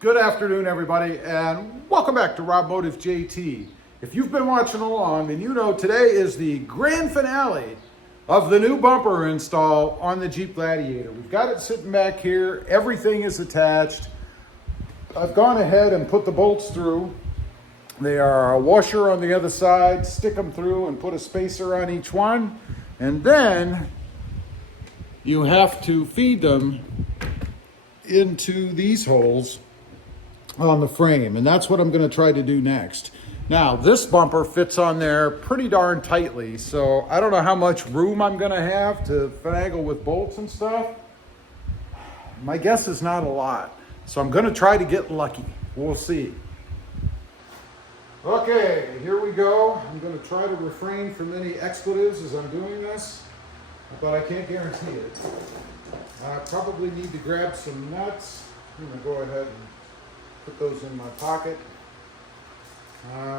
Good afternoon, everybody, and welcome back to Rob Motive JT. If you've been watching along, then you know today is the grand finale of the new bumper install on the Jeep Gladiator. We've got it sitting back here. Everything is attached. I've gone ahead and put the bolts through. They are a washer on the other side. Stick them through and put a spacer on each one. And then you have to feed them into these holes on the frame, and that's what I'm going to try to do next. Now, this bumper fits on there pretty darn tightly, so I don't know how much room I'm going to have to finagle with bolts and stuff. My guess is not a lot, so I'm going to try to get lucky. We'll see. Okay, here we go. I'm going to try to refrain from any expletives as I'm doing this, but I can't guarantee it. I probably need to grab some nuts. I'm going to go ahead and put those in my pocket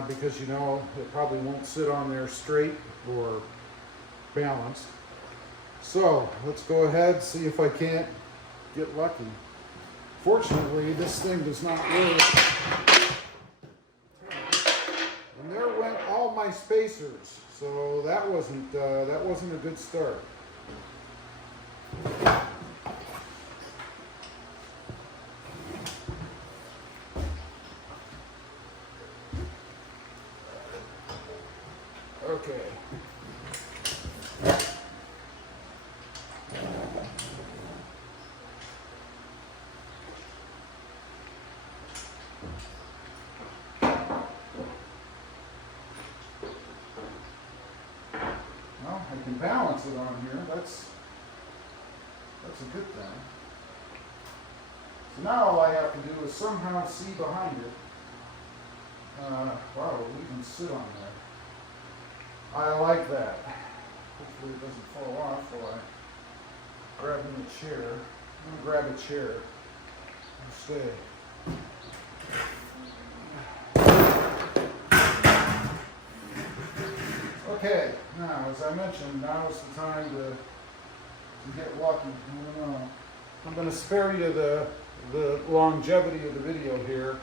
because, you know, it probably won't sit on there straight or balanced. So let's go ahead and see if I can't get lucky. Fortunately, this thing does not work. And there went all my spacers, so that wasn't a good start. Okay. Well, I can balance it on here. That's a good thing. So now all I have to do is somehow see behind it. Wow, we can sit on there. I like that. Hopefully it doesn't fall off while I grab in the chair. I'm gonna grab a chair and stay. Okay, now as I mentioned, now is the time to get lucky. I don't know. I'm gonna spare you the longevity of the video here,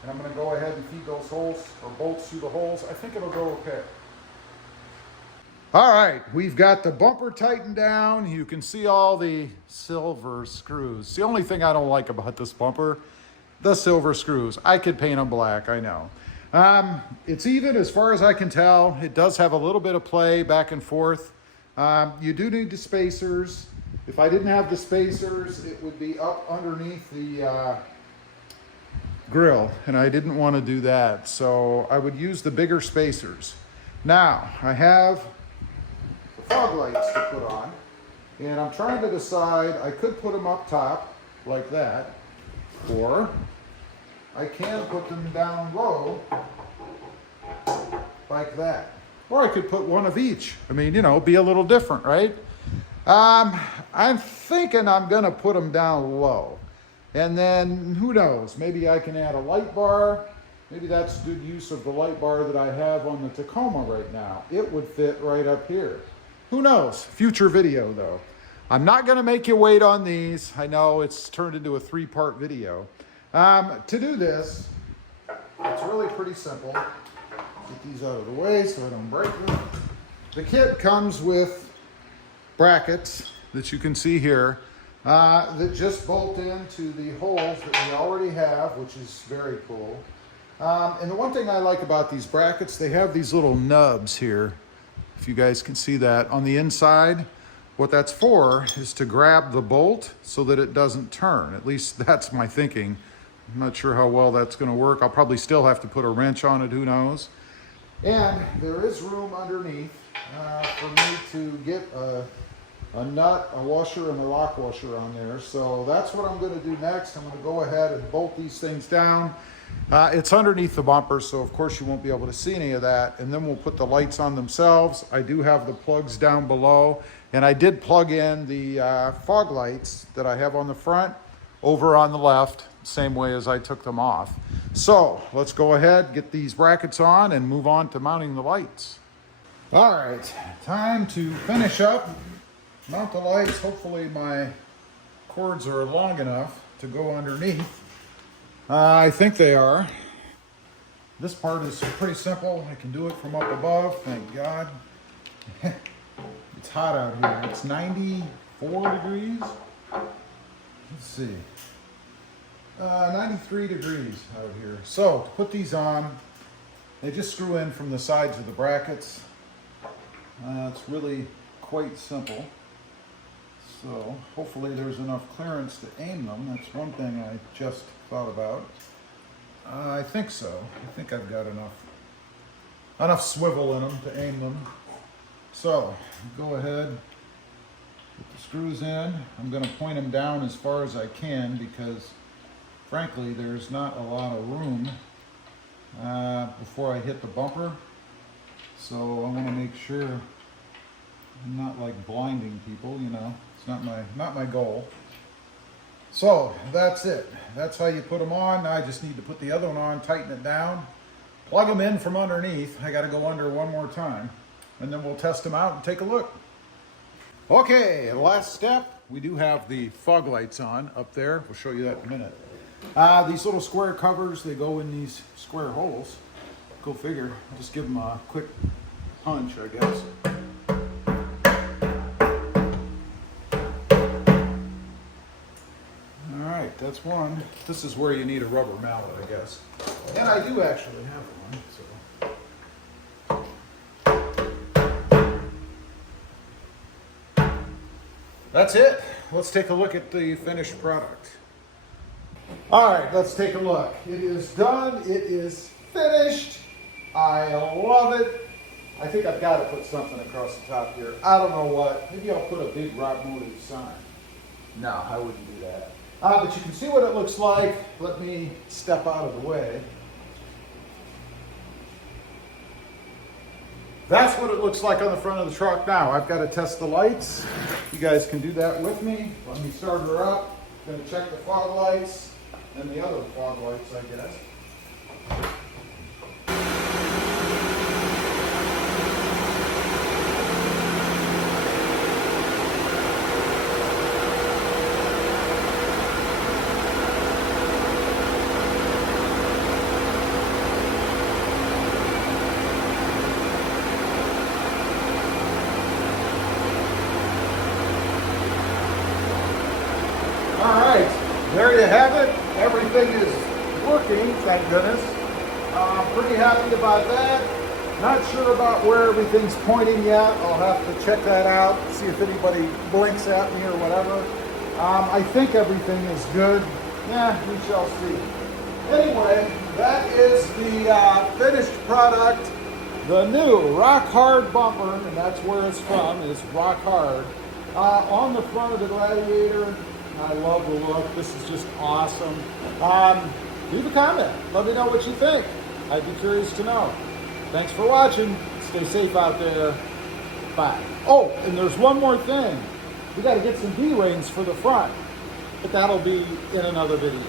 and I'm gonna go ahead and feed those holes or bolts through the holes. I think it'll go okay. All right, we've got the bumper tightened down. You can see all the silver screws. The only thing I don't like about this bumper, the silver screws. I could paint them black, I know. It's even as far as I can tell. It does have a little bit of play back and forth. You do need the spacers. If I didn't have the spacers, it would be up underneath the grill, and I didn't want to do that. So I would use the bigger spacers. Now, I have fog lights to put on, and I'm trying to decide. I could put them up top like that, or I can put them down low like that, or I could put one of each. I mean, you know, be a little different, right? I'm thinking I'm gonna put them down low, and then who knows, maybe I can add a light bar. Maybe that's good use of the light bar that I have on the Tacoma right now. It would fit right up here. Who knows? Future video though. I'm not gonna make you wait on these. I know it's turned into a 3-part video. To do this, it's really pretty simple. Get these out of the way so I don't break them. The kit comes with brackets that you can see here that just bolt into the holes that we already have, which is very cool. And the one thing I like about these brackets, they have these little nubs here. If you guys can see that on the inside, what that's for is to grab the bolt so that it doesn't turn. At least that's my thinking. I'm not sure how well that's going to work. I'll probably still have to put a wrench on it, who knows. And there is room underneath for me to get a nut, a washer, and a lock washer on there. So that's what I'm going to do next. I'm going to go ahead and bolt these things down. It's underneath the bumper, so of course you won't be able to see any of that. And then we'll put the lights on themselves. I do have the plugs down below, and I did plug in the fog lights that I have on the front over on the left, same way as I took them off. So let's go ahead, get these brackets on, and move on to mounting the lights. All right, time to finish up, mount the lights. Hopefully my cords are long enough to go underneath. I think they are. This part is pretty simple. I can do it from up above, thank God. It's hot out here. It's 94 degrees. Let's see. 93 degrees out here. So, to put these on, they just screw in from the sides of the brackets. It's really quite simple. So, hopefully there's enough clearance to aim them. That's one thing I just thought about. I think so. I think I've got enough swivel in them to aim them. So, go ahead, put the screws in. I'm going to point them down as far as I can because, frankly, there's not a lot of room before I hit the bumper. So I want to make sure I'm not like blinding people, you know. It's not my goal. So that's it. That's how you put them on. Now I just need to put the other one on, tighten it down, plug them in from underneath. I got to go under one more time, and then we'll test them out and take a look. Okay, last step. We do have the fog lights on up there. We'll show you that in a minute. These little square covers, they go in these square holes. Go figure. Just give them a quick punch, I guess. All right, that's one. This is where you need a rubber mallet, I guess. And I do actually have one. So. That's it. Let's take a look at the finished product. All right, let's take a look. It is done. It is finished. I love it. I think I've got to put something across the top here. I don't know what. Maybe I'll put a big Rob Motive sign. No, I wouldn't do that. But you can see what it looks like. Let me step out of the way. That's what it looks like on the front of the truck now. I've got to test the lights. You guys can do that with me. Let me start her up. Going to check the fog lights and the other fog lights, I guess. All right, there you have it. Everything is working, thank goodness. Pretty happy about that. Not sure about where everything's pointing yet. I'll have to check that out, see if anybody blinks at me or whatever. I think everything is good. Yeah, we shall see. Anyway, that is the finished product. The new Rock Hard bumper, and that's where it's from, is Rock Hard. On the front of the Gladiator. I love the look. This is just awesome. Leave a comment. Let me know what you think. I'd be curious to know. Thanks for watching. Stay safe out there. Bye. Oh, and there's one more thing. We got to get some D-rings for the front, but that'll be in another video.